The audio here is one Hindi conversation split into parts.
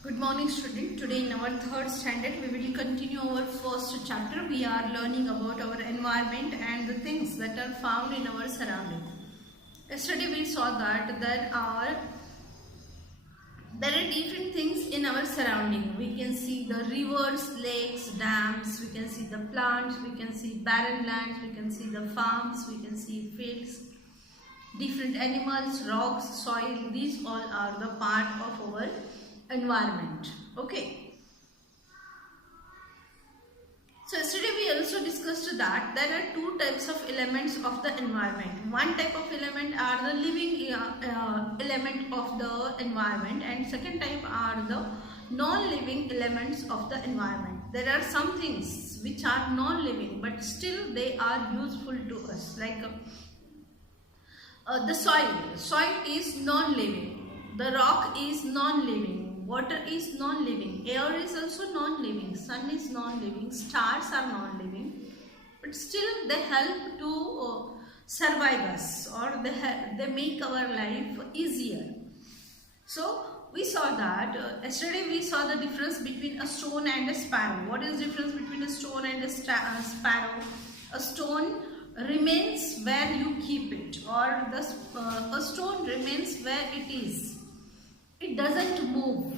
Good morning, student. Today in our third standard we will continue our first chapter. We are learning about our environment and the things that are found in our surrounding. Yesterday we saw that there are different things in our surrounding. We can see the rivers, lakes, dams, we can see the plants, we can see barren lands, we can see the farms, we can see fields, different animals, rocks, soil. These all are the part of our environment. Okay. So yesterday we also discussed that there are two types of elements of the environment. One type of element are the living element of the environment, and second type are the non-living elements of the environment. There are some things which are non-living but still they are useful to us, like the soil. Soil is non-living. The rock is non-living. Water is non-living. Air is also non-living. Sun is non-living. Stars are non-living. But still they help to survive us, or they make our life easier. So we saw that yesterday we saw the difference between a stone and a sparrow. What is the difference between a stone and a sparrow? A stone remains where you keep it, or a stone remains where it is. It doesn't move.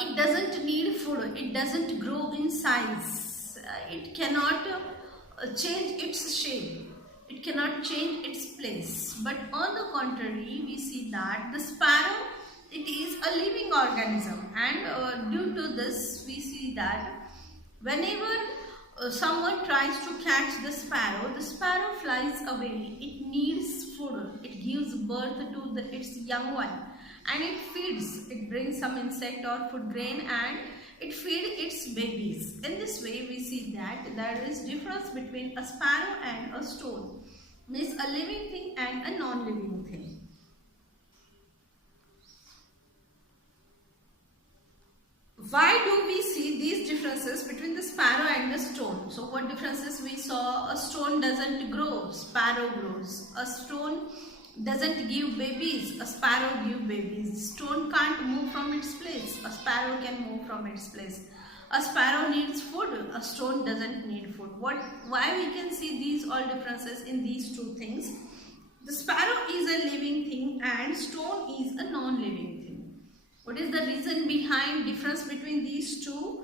It doesn't need food. It doesn't grow in size. It cannot change its shape. It cannot change its place. But on the contrary, we see that the sparrow, it is a living organism, and due to this, we see that whenever someone tries to catch the sparrow flies away. It needs food. It gives birth to its young one, and it feeds. It brings some insect or food grain, and it feeds its babies. In this way, we see that there is difference between a sparrow and a stone. Means a living thing and a non-living thing. Why do we see these differences between the sparrow and the stone? So what differences we saw? A stone doesn't grow, sparrow grows. A stone doesn't give babies, a sparrow gives babies. Stone can't move from its place, a sparrow can move from its place. A sparrow needs food, a stone doesn't need food. Why we can see these all differences in these two things? The sparrow is a living thing and stone is a non-living thing. What is the reason behind difference between these two?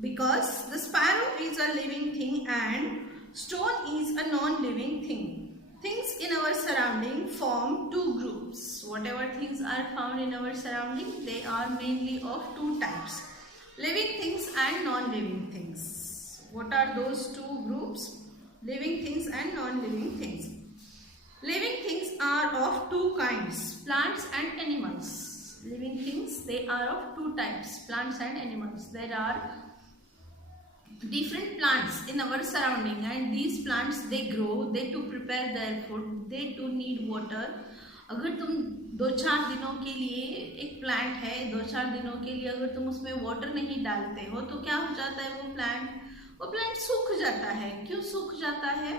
Because the sparrow is a living thing and stone is a non-living thing. Things in our surrounding form two groups. Whatever things are found in our surrounding, they are mainly of two types. Living things and non-living things. What are those two groups? Living things and non-living things. Living things are of two kinds, plants and animals. Living things, they are of two types, plants and animals. There are different plants in our surrounding, and these plants they grow, they too prepare their food, they too need water. अगर तुम 2-4 दिनों के लिए एक प्लांट है, 2-4 दिनों के लिए अगर तुम उसमें वाटर नहीं डालते हो तो क्या हो जाता है? वो प्लांट सूख जाता है. क्यों सूख जाता है?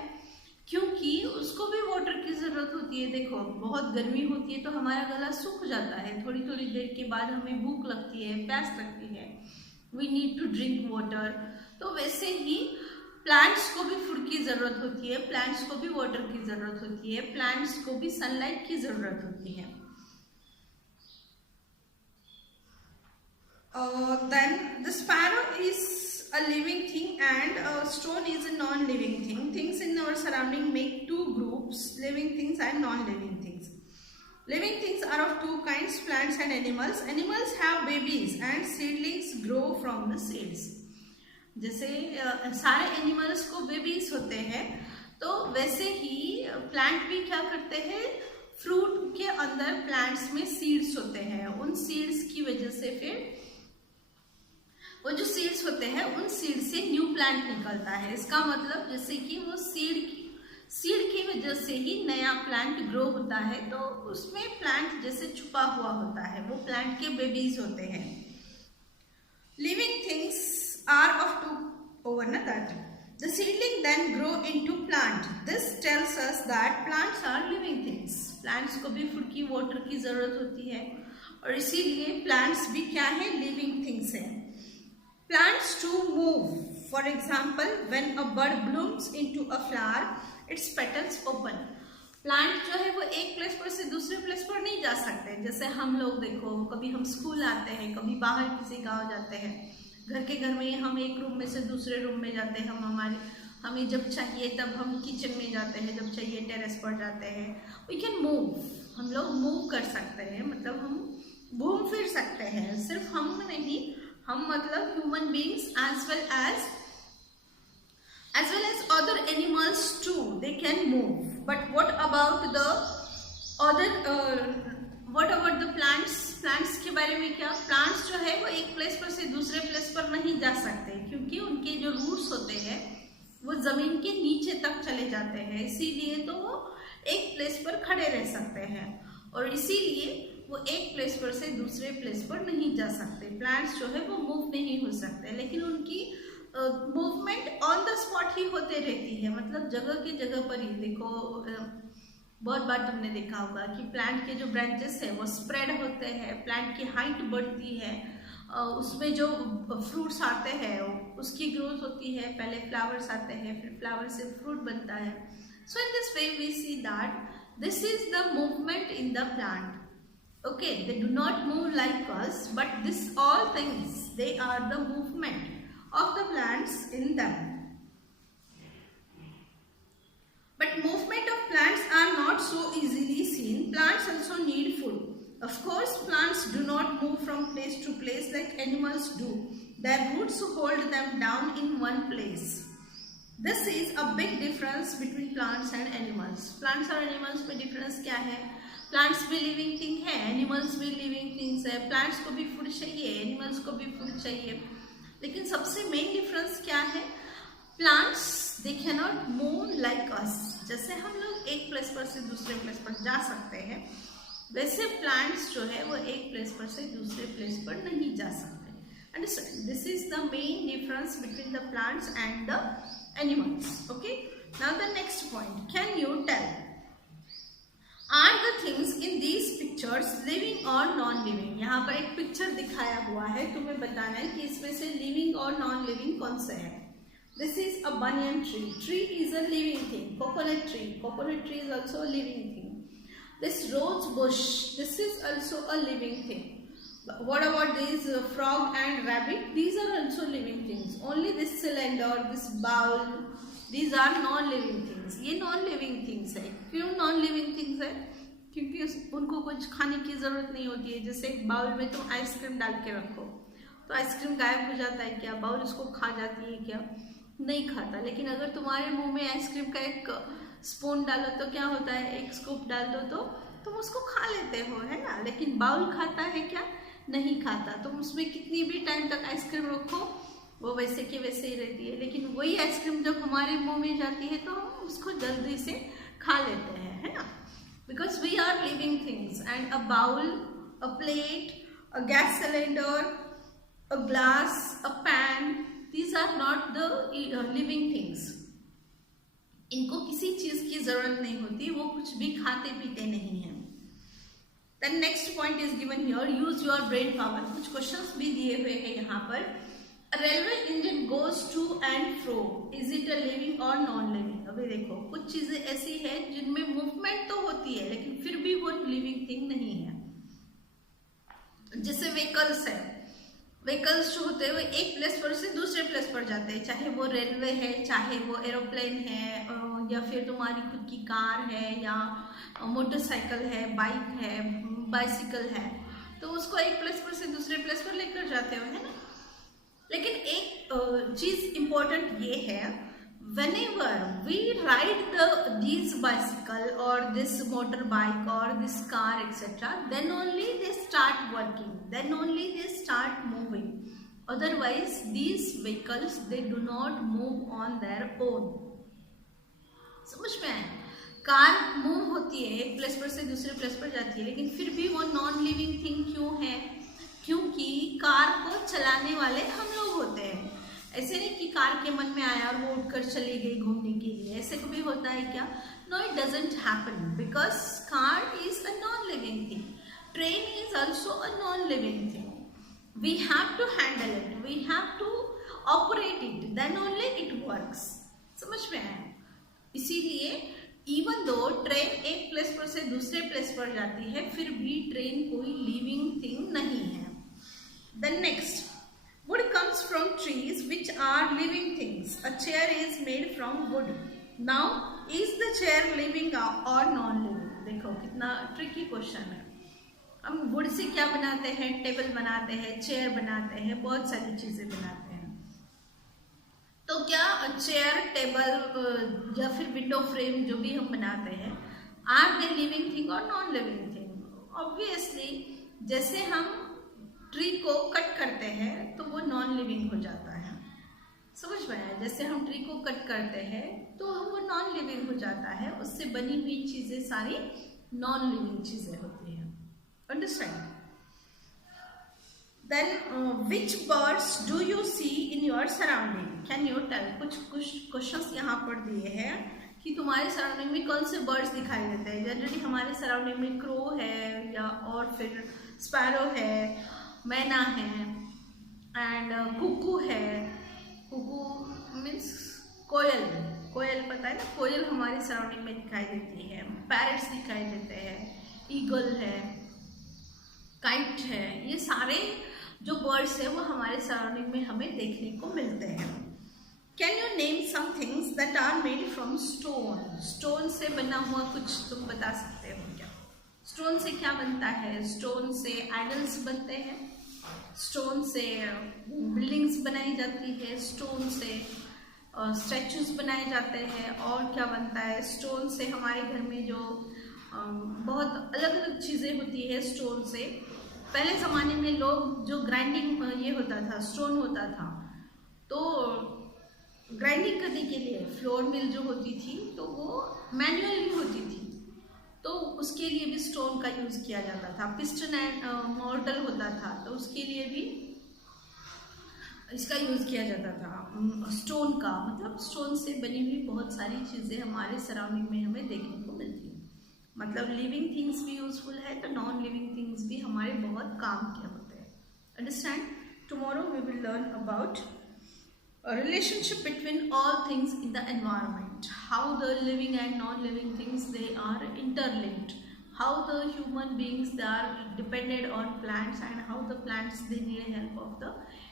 क्योंकि उसको भी वाटर की ज़रूरत होती है. देखो, बहुत गर्मी होती है तो हमारा गला सूख जाता है. थोड़ी थोड़ी देर के बाद हमें भूख लगती है, प्यास लगती है. We need to drink water. तो वैसे ही प्लांट्स को भी फूड की ज़रूरत होती है, प्लांट्स को भी वाटर की ज़रूरत होती है, प्लांट्स को भी सनलाइट की ज़रूरत होती है. Then the sparrow is a living thing and a stone is a non-living thing. Things in our surrounding make two groups, living things and non-living things. Living things are of two kinds, plants and animals. Animals have babies and seedlings grow from the seeds. जैसे सारे एनिमल्स को बेबीज होते हैं, तो वैसे ही प्लांट भी क्या करते हैं? फ्रूट के अंदर प्लांट्स में सीड्स होते हैं. उन सीड्स की वजह से फिर वो जो सीड्स होते हैं, उन सीड से न्यू प्लांट निकलता है. इसका मतलब जैसे कि वो सीड की वजह से ही नया प्लांट ग्रो होता है, तो उसमें प्लांट जैसे छुपा हुआ होता है, वो प्लांट के बेबीज होते हैं. Living things are of two over that. The seedling then grow into plant. This tells us that plants are living things. Plants को भी food की water की जरूरत होती है, और इसीलिए प्लांट्स भी क्या है, लिविंग थिंग्स है। Plants to move, for example when a bird blooms into a flower its petals open. Plant जो है वो एक प्लेस पर से दूसरे प्लेस पर नहीं जा सकते। जैसे हम लोग देखो, कभी हम स्कूल आते हैं, कभी बाहर किसी गांव जाते हैं, घर के घर में हम एक रूम में से दूसरे रूम में जाते हैं, हमें जब चाहिए तब हम किचन में जाते हैं, जब चाहिए टेरेस पर जाते हैं। वी कैन मूव, हम लोग मूव कर सकते हैं, मतलब हम घूम फिर सकते हैं। सिर्फ हम नहीं, हम मतलब human beings as well as other animals too, they can move. But what about the plants? Plants के बारे में क्या? प्लांट्स जो है वो एक प्लेस पर से दूसरे प्लेस पर नहीं जा सकते, क्योंकि उनके जो रूट्स होते हैं वो जमीन के नीचे तक चले जाते हैं। इसीलिए तो वो एक प्लेस पर खड़े रह सकते हैं, और इसीलिए वो एक प्लेस पर से दूसरे प्लेस पर नहीं जा सकते। प्लांट्स जो है वो मूव नहीं हो सकते, लेकिन उनकी मूवमेंट ऑन द स्पॉट ही होते रहती है, मतलब जगह के जगह पर ही। देखो बहुत बार तुमने देखा होगा कि प्लांट के जो ब्रांचेस है वो स्प्रेड होते हैं, प्लांट की हाइट बढ़ती है, उसमें जो फ्रूट्स आते हैं उसकी ग्रोथ होती है, पहले फ्लावर्स आते हैं, फिर फ्लावर से फ्रूट बनता है। So in this way we see that this is the movement in the plant. Okay, they do not move like us, but this all things, they are the movement of the plants in them. But movement of plants are not so easily seen. Plants also need food. Of course, plants do not move from place to place like animals do. Their roots hold them down in one place. This is a big difference between plants and animals. Plants और animals में difference क्या है? प्लांट्स भी लिविंग थिंग है, एनिमल्स भी लिविंग थिंग्स है। प्लांट्स को भी फूड चाहिए, एनिमल्स को भी फूड चाहिए, लेकिन सबसे मेन डिफरेंस क्या है? Plants they can not move like us. जैसे हम लोग एक प्लेस पर से दूसरे प्लेस पर जा सकते हैं, वैसे प्लांट्स जो है वो एक प्लेस पर से दूसरे प्लेस पर नहीं जा सकते। And this is the main difference between the plants and the animals. Okay, now the next point, can you tell Are the things in these pictures living or non-living? यहाँ पर एक पिक्चर दिखाया हुआ है, तुम्हें बताना है कि इसमें से लिविंग और नॉन लिविंग कौन सा है। This is a banyan tree. Tree is a living thing. Coconut tree. Coconut tree is also a living thing. This rose bush. This is also a living thing. What about these frog and rabbit? These are also living things. Only this cylinder, this bowl, these are non-living things. ये non-living things है। क्यों non-living things है? क्योंकि उनको कुछ खाने की जरूरत नहीं होती है। जैसे एक बाउल में तुम आइसक्रीम डाल के रखो तो आइसक्रीम गायब हो जाता है क्या? बाउल उसको खा जाती है क्या? नहीं खाता। लेकिन अगर तुम्हारे मुंह में आइसक्रीम का एक स्पून डालो तो क्या होता है? एक स्कूप डाल दो तो तुम उसको खा लेते हो, है ना? लेकिन बाउल खाता है क्या? नहीं खाता। तुम उसमें कितनी भी टाइम तक आइसक्रीम रखो वो वैसे की वैसे ही रहती है, लेकिन वही आइसक्रीम जब हमारे मुंह में जाती है तो हम उसको जल्दी से खा लेते हैं, है ना? Because we are living things and a bowl, a plate, a gas cylinder, a glass, a pan, these are not the living things. इनको किसी चीज की जरूरत नहीं होती, वो कुछ भी खाते पीते नहीं है। Then next point is given here, use your brain power. कुछ क्वेश्चंस भी दिए हुए हैं यहाँ पर। A railway engine goes to and fro. Is it a living or non-living? अभी देखो कुछ चीजें ऐसी है जिनमें मूवमेंट तो होती है लेकिन फिर भी वो लिविंग थिंग नहीं है। जैसे व्हीकल्स है, व्हीकल्स जो होते हैं वो एक प्लेस पर से दूसरे प्लेस पर जाते हैं, चाहे वो रेलवे है, चाहे वो एरोप्लेन है, या फिर तुम्हारी खुद की कार है, या मोटरसाइकिल है, बाइक है, बाइसिकल है, तो उसको एक प्लेस पर से दूसरे प्लेस पर लेकर जाते हो, है ना? लेकिन एक चीज इंपॉर्टेंट ये है, whenever we ride these bicycle or this motorbike or this car etc, then only they start working, then only they start moving. Otherwise these vehicles they do not move on their own. समझ में आया? कार मूव होती है, एक प्लेस पर से दूसरे प्लेस पर जाती है, लेकिन फिर भी वो नॉन लिविंग थिंग क्यों है? क्योंकि कार को चलाने वाले हम लोग होते हैं। ऐसे नहीं कि कार के मन में आया और वो उठकर चली गई घूमने के लिए, ऐसे कभी होता है क्या? No, it doesn't happen because car is a non living thing. train is also a non-living thing. We have to handle it, we have to operate it, then only it works. समझ में आया? इसीलिए इवन दो ट्रेन एक प्लेस पर से दूसरे प्लेस पर जाती है, फिर भी ट्रेन कोई लिविंग थिंग नहीं है. Then next, wood comes from trees which are living things. A chair is made from wood. Now, is the chair living or non-living? देखो कितना ट्रिकी क्वेश्चन है. हम वुड से क्या बनाते हैं? टेबल बनाते हैं, चेयर बनाते हैं, बहुत सारी चीजें बनाते हैं. तो क्या चेयर, टेबल या फिर विंडो फ्रेम जो भी हम बनाते हैं, आर दे लिविंग थिंग और नॉन लिविंग थिंग? ऑब्वियसली जैसे हम ट्री को कट करते हैं तो वो नॉन लिविंग हो जाता है. समझ में आया? जैसे हम ट्री को कट करते हैं तो वो नॉन लिविंग हो जाता है. उससे बनी हुई चीजें सारी नॉन लिविंग चीजें होती हैं. Understand? Then which birds do you see in your surrounding? Can you tell? कुछ क्वेश्चंस यहाँ पर दिए हैं कि तुम्हारे सराउंडिंग में कौन से बर्ड्स दिखाई देते हैं. जनरली हमारे सराउंडिंग में क्रो है, या और फिर स्पैरो है, मैना है, एंड कुकू है. कुकू मीन्स कोयल. कोयल पता है ना? कोयल हमारे सराउंडिंग में दिखाई देती है. पैरट्स दिखाई देते हैं, ईगल है, काइट है. ये सारे जो बर्ड्स है वो हमारे सराउंडिंग में हमें देखने को मिलते हैं. Can you name some things that are made from stone? Stone से बना हुआ कुछ तुम बता सकते हो क्या? स्टोन से क्या बनता है? स्टोन से आइडल्स बनते हैं, स्टोन से बिल्डिंग्स बनाई जाती है, स्टोन से स्टैचूज बनाए जाते हैं. और क्या बनता है? स्टोन से हमारे घर में जो बहुत अलग अलग चीज़ें होती है स्टोन से. पहले ज़माने में लोग जो ग्राइंडिंग ये होता था, स्टोन होता था, तो ग्राइंडिंग करने के लिए फ्लोर मिल जो होती थी तो वो मैन्युअली होती थी, तो उसके लिए भी स्टोन का यूज़ किया जाता था. पिस्टन एंड मोर्टल होता था तो उसके लिए भी इसका यूज़ किया जाता था, स्टोन का. मतलब स्टोन से बनी हुई बहुत सारी चीज़ें हमारे सराउंडिंग में हमें देखने को मिलती हैं. मतलब लिविंग थिंग्स भी यूजफुल है तो नॉन लिविंग थिंग्स भी हमारे बहुत काम के होते हैं. Understand? Tomorrow we will learn about a relationship between all things in the environment, how the living and non-living things they are interlinked, how the human beings they are dependent on plants, and how the plants they need help of the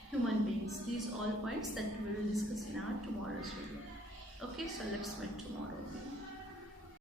human beings. These all points that we will discuss in our tomorrow's video. Okay, so let's meet tomorrow.